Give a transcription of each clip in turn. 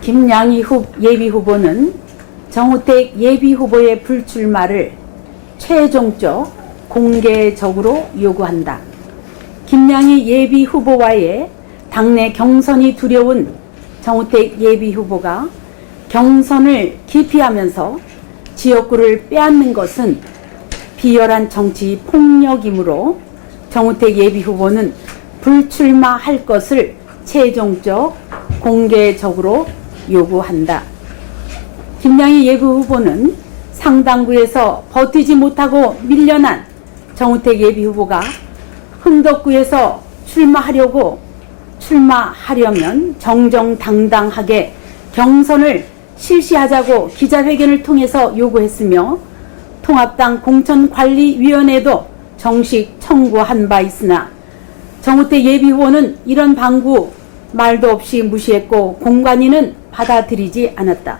김양희 예비후보는 정우택 예비후보의 불출마를 최종적 공개적으로 요구한다. 김양희 예비후보와의 당내 경선이 두려운 정우택 예비후보가 경선을 기피하면서 지역구를 빼앗는 것은 비열한 정치 폭력이므로 정우택 예비후보는 불출마할 것을 최종적 공개적으로 요구한다. 김양희 예비후보는 상당구에서 버티지 못하고 밀려난 정우택 예비후보가 흥덕구에서 출마하려면 정정당당하게 경선을 실시하자고 기자회견을 통해서 요구했으며 통합당 공천관리위원회도 정식 청구한 바 있으나 정우택 예비후보는 이런 방구 말도 없이 무시했고 공관위는 받아들이지 않았다.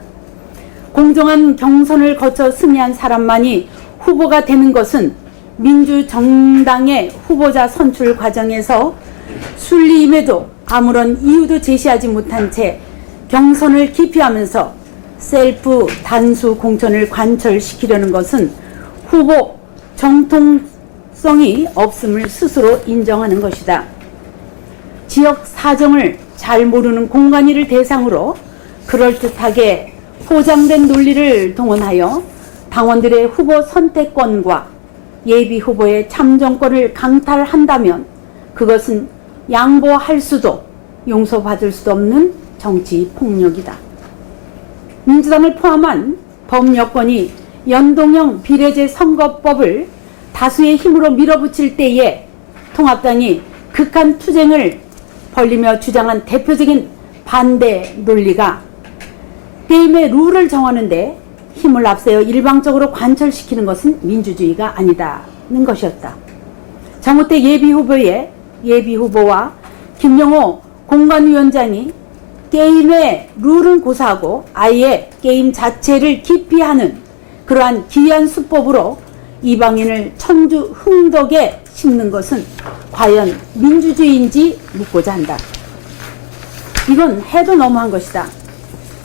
공정한 경선을 거쳐 승리한 사람만이 후보가 되는 것은 민주정당의 후보자 선출 과정에서 순리임에도 아무런 이유도 제시하지 못한 채 경선을 기피하면서 셀프 단수 공천을 관철시키려는 것은 후보 정통성이 없음을 스스로 인정하는 것이다. 지역 사정을 잘 모르는 공관위를 대상으로 그럴듯하게 포장된 논리를 동원하여 당원들의 후보 선택권과 예비 후보의 참정권을 강탈한다면 그것은 양보할 수도 용서받을 수도 없는 정치 폭력이다. 민주당을 포함한 범여권이 연동형 비례제 선거법을 다수의 힘으로 밀어붙일 때에 통합당이 극한 투쟁을 벌리며 주장한 대표적인 반대 논리가 게임의 룰을 정하는데 힘을 앞세워 일방적으로 관철시키는 것은 민주주의가 아니다는 것이었다. 정우택 예비후보와 김영호 공관위원장이 게임의 룰은 고사하고 아예 게임 자체를 기피하는 그러한 기이한 수법으로 이방인을 청주 흥덕에 심는 것은 과연 민주주의인지 묻고자 한다. 이건 해도 너무한 것이다.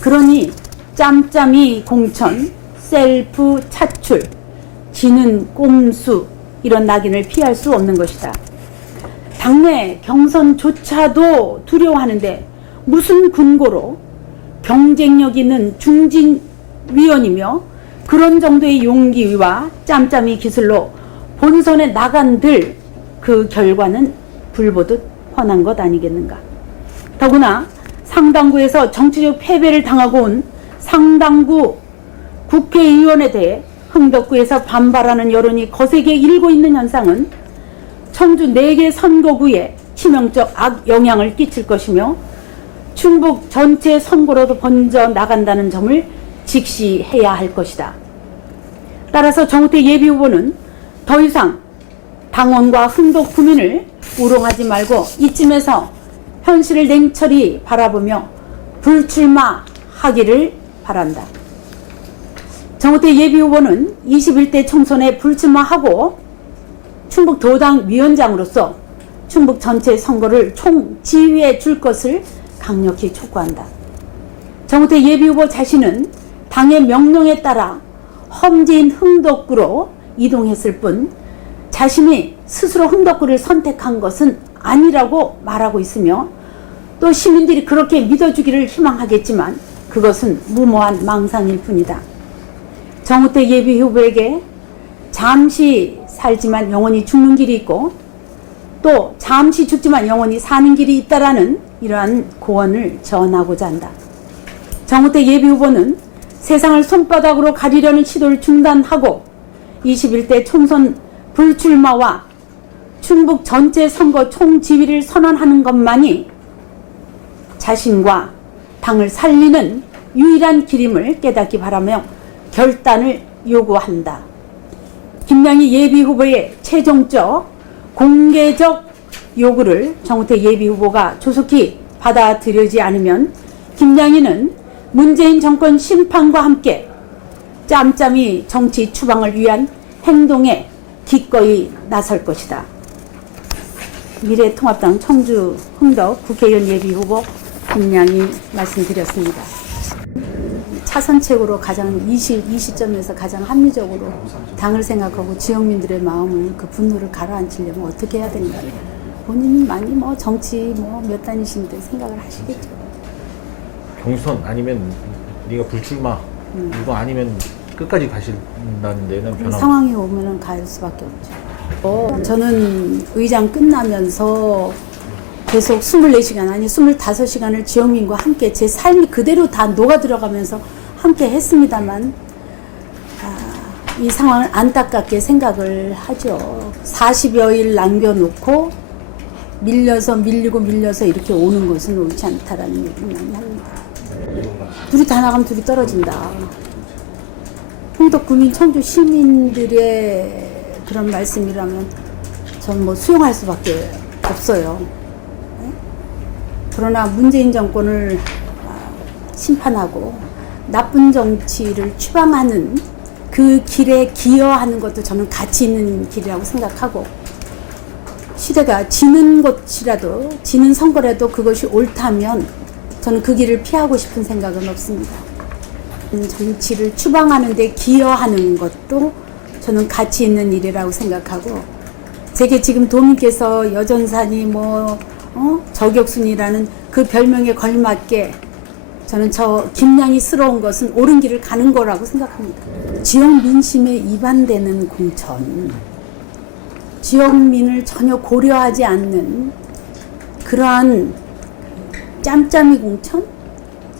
그러니 짬짬이 공천, 셀프 차출, 지는 꼼수 이런 낙인을 피할 수 없는 것이다. 당내 경선조차도 두려워하는데 무슨 근거로 경쟁력 있는 중진위원이며 그런 정도의 용기와 짬짬이 기술로 본선에 나간들 그 결과는 불보듯 뻔한 것 아니겠는가. 더구나 상당구에서 정치적 패배를 당하고 온 상당구 국회의원에 대해 흥덕구에서 반발하는 여론이 거세게 일고 있는 현상은 청주 4개 선거구에 치명적 악영향을 끼칠 것이며 충북 전체 선거로도 번져 나간다는 점을 직시해야 할 것이다. 따라서 정우택 예비후보는 더 이상 당원과 흥덕 구민을 우롱하지 말고 이쯤에서 현실을 냉철히 바라보며 불출마하기를 바란다. 정우택 예비후보는 21대 총선에 불출마하고 충북도당 위원장으로서 충북 전체 선거를 총지휘해 줄 것을 강력히 촉구한다. 정우택 예비후보 자신은 당의 명령에 따라 험지인 흥덕구로 이동했을 뿐 자신이 스스로 흥덕구를 선택한 것은 아니라고 말하고 있으며 또 시민들이 그렇게 믿어주기를 희망하겠지만 그것은 무모한 망상일 뿐이다. 정우택 예비후보에게 잠시 살지만 영원히 죽는 길이 있고 또 잠시 죽지만 영원히 사는 길이 있다라는 이러한 고언을 전하고자 한다. 정우택 예비후보는 세상을 손바닥으로 가리려는 시도를 중단하고 21대 총선 불출마와 충북 전체 선거 총지휘를 선언하는 것만이 자신과 당을 살리는 유일한 길임을 깨닫기 바라며 결단을 요구한다. 김양희 예비후보의 최종적 공개적 요구를 정우택 예비후보가 조속히 받아들여지지 않으면 김양희는 문재인 정권 심판과 함께 짬짬이 정치 추방을 위한 행동에 기꺼이 나설 것이다. 미래통합당 청주 흥덕 국회의원 예비후보 분량히 말씀드렸습니다. 차선책으로 가장 이 시점에서 가장 합리적으로 당을 생각하고 지역민들의 마음을 그 분노를 가라앉히려면 어떻게 해야 되는가. 본인이 많이 뭐 정치 뭐 몇 단이신데 생각을 하시겠죠. 경선 아니면 네가 불출마 이거 아니면 끝까지 가신다는 데는 변함. 상황이 오면은 갈 수밖에 없죠. 저는 의장 끝나면서 계속 24시간 아니 25시간을 지역민과 함께 제 삶이 그대로 다 녹아 들어가면서 함께 했습니다만 이 상황을 안타깝게 생각을 하죠. 40여일 남겨놓고 밀려서 이렇게 오는 것은 옳지 않다라는 얘기를 많이 합니다. 둘이 다 나가면 둘이 떨어진다. 홍덕구민 청주 시민들의 그런 말씀이라면 전 뭐 수용할 수밖에 없어요. 그러나 문재인 정권을 심판하고 나쁜 정치를 추방하는 그 길에 기여하는 것도 저는 가치 있는 길이라고 생각하고, 시대가 지는 것이라도 지는 선거라도 그것이 옳다면 저는 그 길을 피하고 싶은 생각은 없습니다. 정치를 추방하는 데 기여하는 것도 저는 가치 있는 일이라고 생각하고, 제게 지금 도민께서 여전사니 저격순이라는 그 별명에 걸맞게 저는 저 김양이스러운 것은 옳은 길을 가는 거라고 생각합니다. 지역 민심에 위반되는 공천, 지역민을 전혀 고려하지 않는 그러한 짬짬이 공천,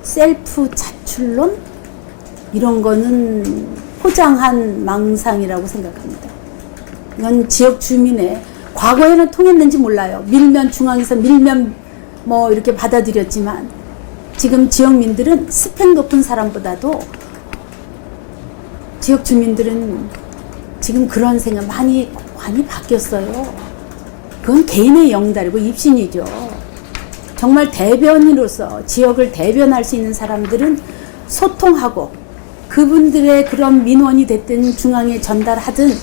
셀프 자출론, 이런 거는 포장한 망상이라고 생각합니다. 이건 지역 주민의, 과거에는 통했는지 몰라요. 밀면 중앙에서 밀면 이렇게 받아들였지만 지금 지역민들은 스펙 높은 사람보다도 지역 주민들은 지금 그런 생각 많이 바뀌었어요. 그건 개인의 영달이고 입신이죠. 정말 대변인으로서 지역을 대변할 수 있는 사람들은 소통하고 그분들의 그런 민원이 됐든 중앙에 전달하든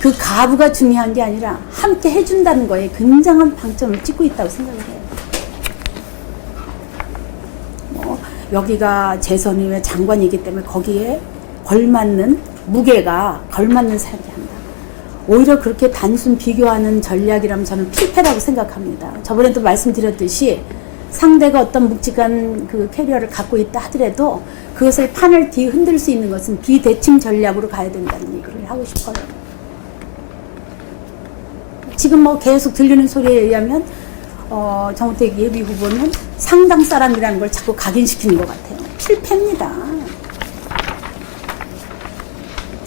그 가부가 중요한 게 아니라 함께 해준다는 거에 굉장한 방점을 찍고 있다고 생각을 해요. 여기가 재선이며 장관이기 때문에 거기에 걸맞는 무게가 걸맞는 사람이 한다. 오히려 그렇게 단순 비교하는 전략이라면 저는 필패라고 생각합니다. 저번에도 말씀드렸듯이 상대가 어떤 묵직한 그 캐리어를 갖고 있다 하더라도 그것을 판을 뒤흔들 수 있는 것은 비대칭 전략으로 가야 된다는 얘기를 하고 싶어요. 지금 계속 들리는 소리에 의하면 정우택 예비 후보는 상당 사람이라는 걸 자꾸 각인시키는 것 같아요. 필패입니다.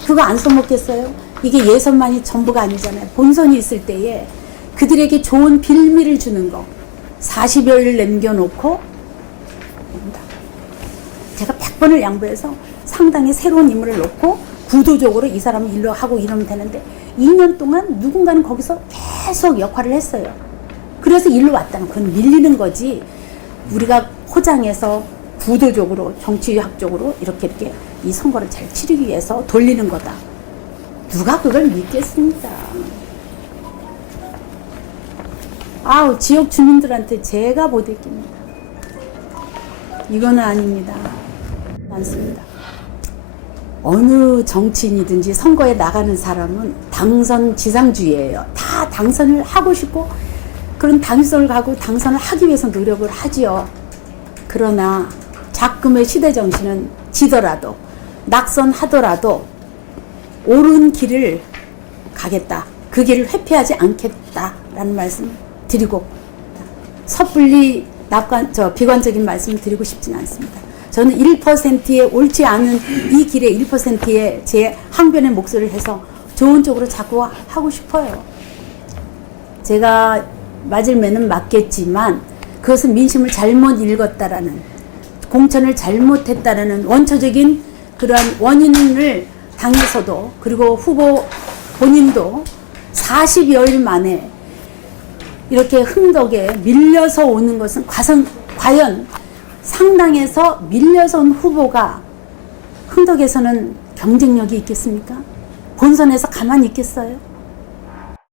그거 안 써먹겠어요? 이게 예선만이 전부가 아니잖아요. 본선이 있을 때에 그들에게 좋은 빌미를 주는 거. 40여일 남겨놓고 제가 100번을 양보해서 상당히 새로운 인물을 놓고 구도적으로 이 사람을 일로 하고 이러면 되는데 2년 동안 누군가는 거기서 계속 역할을 했어요. 그래서 일로 왔다는 그건 밀리는 거지. 우리가 포장해서 구도적으로 정치학적으로 이렇게 이 선거를 잘 치르기 위해서 돌리는 거다. 누가 그걸 믿겠습니까? 지역 주민들한테 제가 보듬깁니다. 이거는 아닙니다. 않습니다. 어느 정치인이든지 선거에 나가는 사람은 당선 지상주의예요. 다 당선을 하고 싶고 그런 당선을 가고 당선을 하기 위해서 노력을 하지요. 그러나 작금의 시대 정신은 지더라도 낙선하더라도 옳은 길을 가겠다. 그 길을 회피하지 않겠다라는 말씀 드리고 섣불리 비관적인 말씀을 드리고 싶지는 않습니다. 저는 1%에 옳지 않은 이 길에 1%에 제 항변의 목소리를 해서 좋은 쪽으로 자꾸 하고 싶어요. 제가 맞을 매는 맞겠지만 그것은 민심을 잘못 읽었다라는, 공천을 잘못했다라는 원초적인 그러한 원인을 당에서도 그리고 후보 본인도 40여일 만에 이렇게 흥덕에 밀려서 오는 것은 과연 상당에서 밀려서 온 후보가 흥덕에서는 경쟁력이 있겠습니까? 본선에서 가만히 있겠어요?